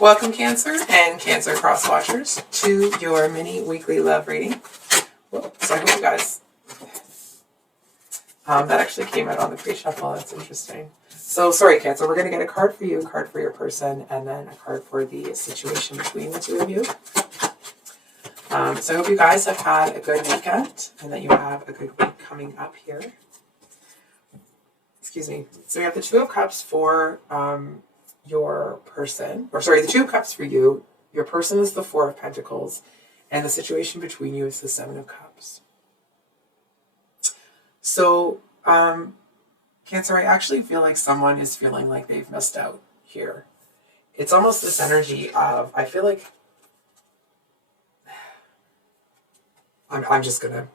Welcome, Cancer and Cancer Cross Watchers, to your mini weekly love reading. So I hope you guys, that actually came out on the pre-shuffle. That's interesting. So sorry, Cancer, we're going to get a card for you, a card for your person, and then a card for the situation between the two of you. So I hope you guys have had a good weekend and that you have a good week coming up here. Excuse me. So we have the Two of Cups for your person, the Two of Cups for you. Your person is the Four of Pentacles, and the situation between you is the Seven of Cups. So, Cancer, I actually feel like someone is feeling like they've missed out here. It's almost this energy of, I feel like, I'm just gonna,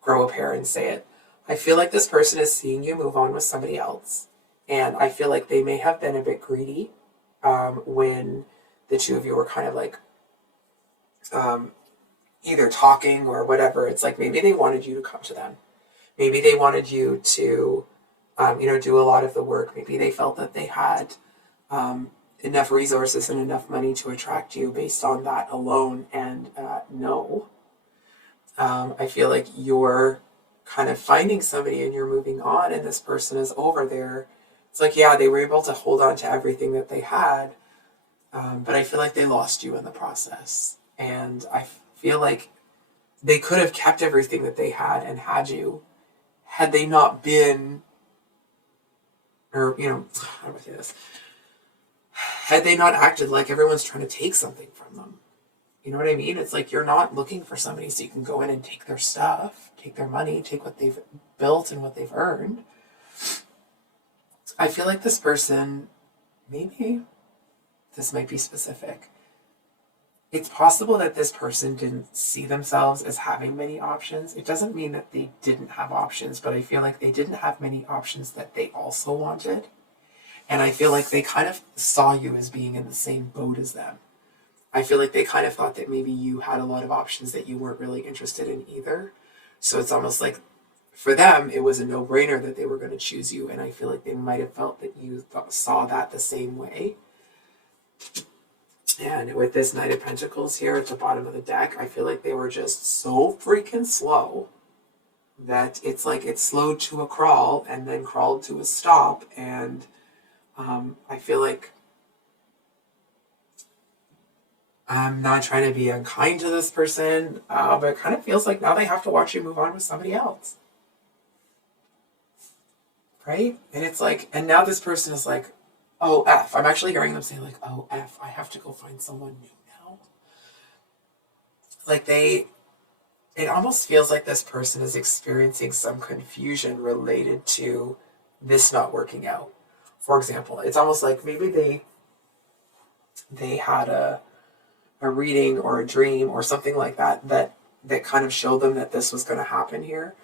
grow up here and say it. I feel like this person is seeing you move on with somebody else. And I feel like they may have been a bit greedy when the two of you were kind of like either talking or whatever. It's like maybe they wanted you to come to them. Maybe they wanted you to, do a lot of the work. Maybe they felt that they had enough resources and enough money to attract you based on that alone. And no. I feel like you're kind of finding somebody and you're moving on and this person is over there. It's like, yeah, they were able to hold on to everything that they had, but I feel like they lost you in the process. And I feel like they could have kept everything that they had and had you, had they not been, or, how do I say this? Had they not acted like everyone's trying to take something from them. You know what I mean? It's like you're not looking for somebody so you can go in and take their stuff, take their money, take what they've built and what they've earned. I feel like this person, maybe this might be specific. It's possible that this person didn't see themselves as having many options. It doesn't mean that they didn't have options, but I feel like they didn't have many options that they also wanted. And I feel like they kind of saw you as being in the same boat as them. I feel like they kind of thought that maybe you had a lot of options that you weren't really interested in either. So it's almost like for them, it was a no-brainer that they were going to choose you. And I feel like they might have felt that you saw that the same way. And with this Knight of Pentacles here at the bottom of the deck, I feel like they were just so freaking slow that it's like it slowed to a crawl and then crawled to a stop. And I feel like I'm not trying to be unkind to this person, but it kind of feels like now they have to watch you move on with somebody else. Right? And it's like, and now this person is like, oh, F. I'm actually hearing them say like, oh, F, I have to go find someone new now. Like it almost feels like this person is experiencing some confusion related to this not working out. For example, it's almost like maybe they had a reading or a dream or something like that kind of showed them that this was going to happen here.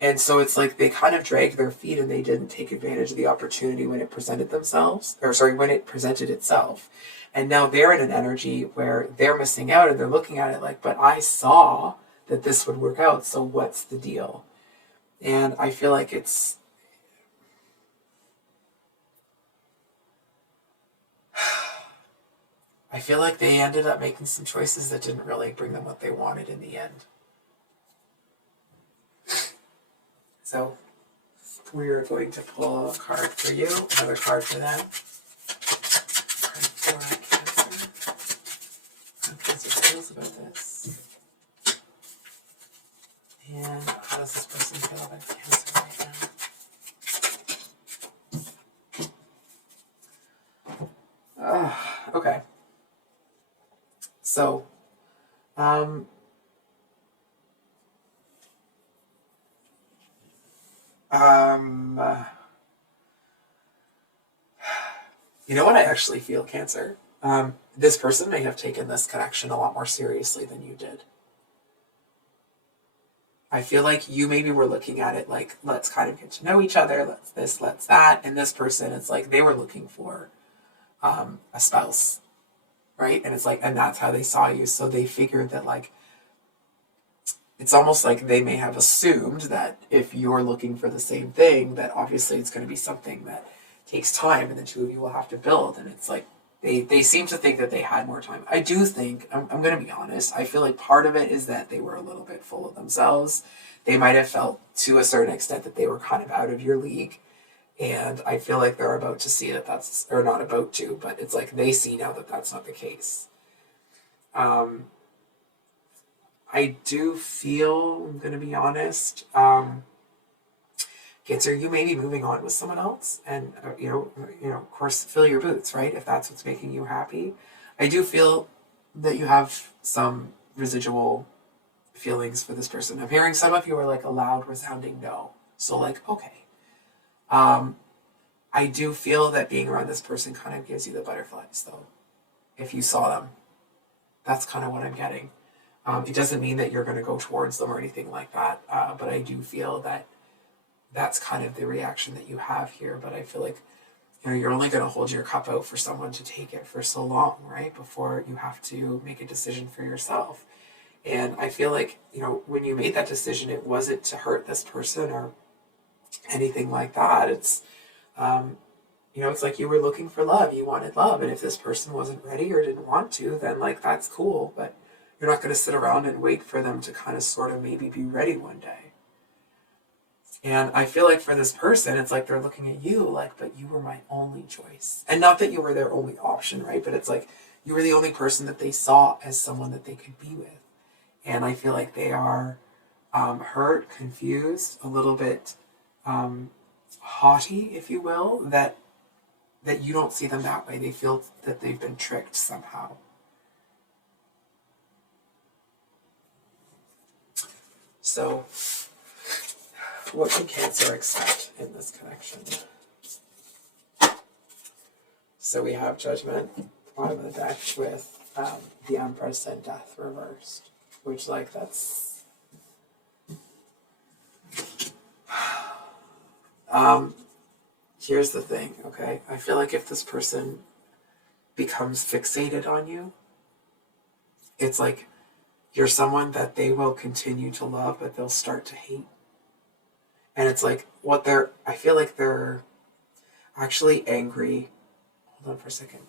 And so it's like they kind of dragged their feet and they didn't take advantage of the opportunity when it presented itself. And now they're in an energy where they're missing out and they're looking at it like, but I saw that this would work out, so what's the deal? And I feel like I feel like they ended up making some choices that didn't really bring them what they wanted in the end. So we are going to pull a card for you, another card for them. Card for Cancer. How Cancer feels about this. And how does this person feel about Cancer right now? Okay. So, you know what I actually feel, Cancer? This person may have taken this connection a lot more seriously than you did. I feel like you maybe were looking at it like, let's kind of get to know each other, let's this, let's that. And this person, it's like they were looking for a spouse, right? And it's like, and that's how they saw you. So they figured that like, it's almost like they may have assumed that if you're looking for the same thing, that obviously it's going to be something that takes time and the two of you will have to build. And it's like, They seem to think that they had more time. I do think, I'm going to be honest, I feel like part of it is that they were a little bit full of themselves. They might have felt to a certain extent that they were kind of out of your league. And I feel like they're about to see that that's, or not about to, but it's like they see now that that's not the case. I do feel, I'm going to be honest, Cancer, you may be moving on with someone else, and of course, fill your boots, right? If that's what's making you happy. I do feel that you have some residual feelings for this person. I'm hearing some of you are like a loud, resounding no. So like, okay. I do feel that being around this person kind of gives you the butterflies, though. If you saw them, that's kind of what I'm getting. It doesn't mean that you're going to go towards them or anything like that, but I do feel that that's kind of the reaction that you have here. But I feel like you're only going to hold your cup out for someone to take it for so long, right? Before you have to make a decision for yourself. And I feel like, when you made that decision, it wasn't to hurt this person or anything like that. It's, it's like you were looking for love. You wanted love. And if this person wasn't ready or didn't want to, then like, that's cool. But you're not going to sit around and wait for them to kind of sort of maybe be ready one day. And I feel like for this person, it's like they're looking at you like, but you were my only choice. And not that you were their only option, right? But it's like you were the only person that they saw as someone that they could be with. And I feel like they are hurt, confused, a little bit haughty, if you will, that you don't see them that way. They feel that they've been tricked somehow. So, what can Cancer expect in this connection? So we have Judgment, bottom of the deck, with the Empress and Death reversed, which that's here's the thing, okay? I feel like if this person becomes fixated on you, it's like you're someone that they will continue to love, but they'll start to hate. And it's like I feel like they're actually angry. Hold on for a second.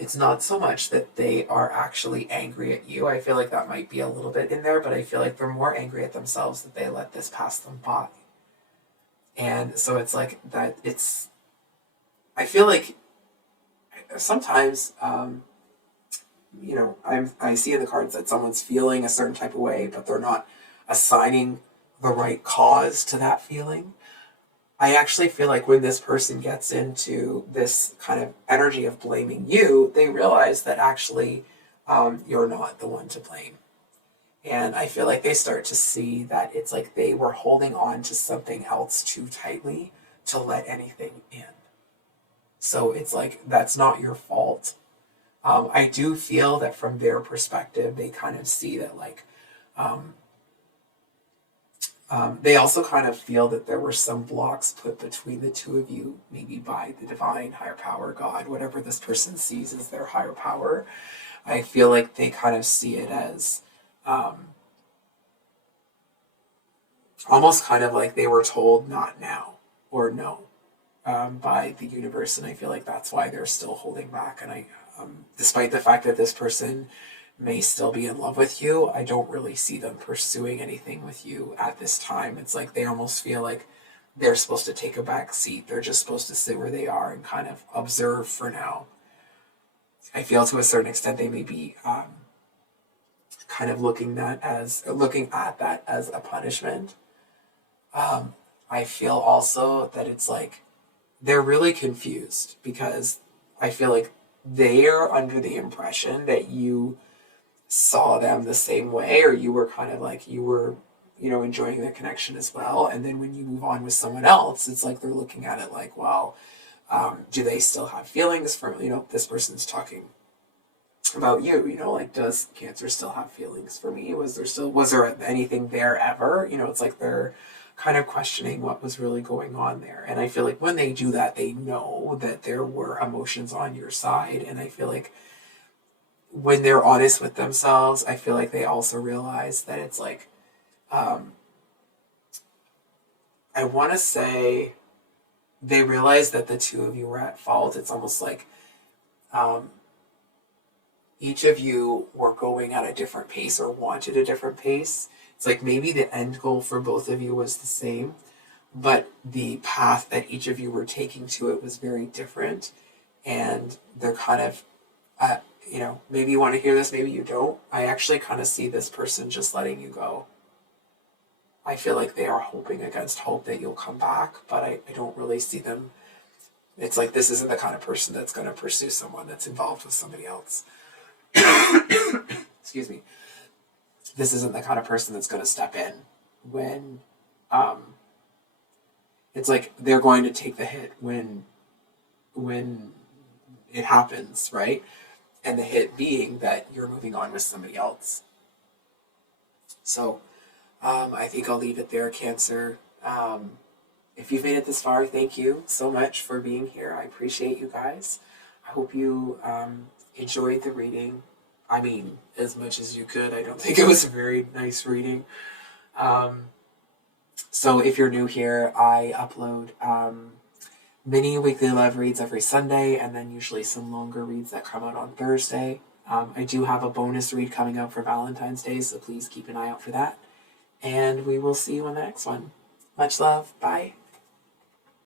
It's not so much that they are actually angry at you. I feel like that might be a little bit in there, but I feel like they're more angry at themselves that they let this pass them by. And so it's like that I feel like sometimes, I see in the cards that someone's feeling a certain type of way, but they're not assigning the right cause to that feeling. I actually feel like when this person gets into this kind of energy of blaming you, they realize that actually you're not the one to blame. And I feel like they start to see that it's like they were holding on to something else too tightly to let anything in. So it's like, that's not your fault. I do feel that from their perspective, they kind of see that like, they also kind of feel that there were some blocks put between the two of you, maybe by the divine, higher power, God, whatever this person sees as their higher power. I feel like they kind of see it as almost kind of like they were told not now or no by the universe. And I feel like that's why they're still holding back. And despite the fact that this person may still be in love with you, I don't really see them pursuing anything with you at this time. It's like they almost feel like they're supposed to take a back seat. They're just supposed to sit where they are and kind of observe for now. I feel to a certain extent they may be kind of looking at that as a punishment. I feel also that it's like they're really confused because I feel like they are under the impression that you saw them the same way, or you were kind of like you were enjoying the connection as well. And then when you move on with someone else, it's like they're looking at it like, well, do they still have feelings for this person's talking about you, like, does Cancer still have feelings for me? Was there anything there ever? It's like they're kind of questioning what was really going on there. And I feel like when they do that, they know that there were emotions on your side. And I feel like when they're honest with themselves, I feel like they also realize that it's like, I want to say they realize that the two of you were at fault. It's almost like each of you were going at a different pace or wanted a different pace. It's like maybe the end goal for both of you was the same, but the path that each of you were taking to it was very different. And they're kind of, maybe you want to hear this, maybe you don't. I actually kind of see this person just letting you go. I feel like they are hoping against hope that you'll come back, but I don't really see them. It's like this isn't the kind of person that's going to pursue someone that's involved with somebody else. Excuse me. This isn't the kind of person that's going to step in when it's like they're going to take the hit when it happens, right? And the hit being that you're moving on with somebody else. So I think I'll leave it there, Cancer. If you've made it this far, thank you so much for being here. I appreciate you guys. I hope you enjoyed the reading. I mean, as much as you could. I don't think it was a very nice reading. So if you're new here, I upload mini weekly love reads every Sunday, and then usually some longer reads that come out on Thursday. I do have a bonus read coming up for Valentine's Day, so please keep an eye out for that. And we will see you on the next one. Much love. Bye.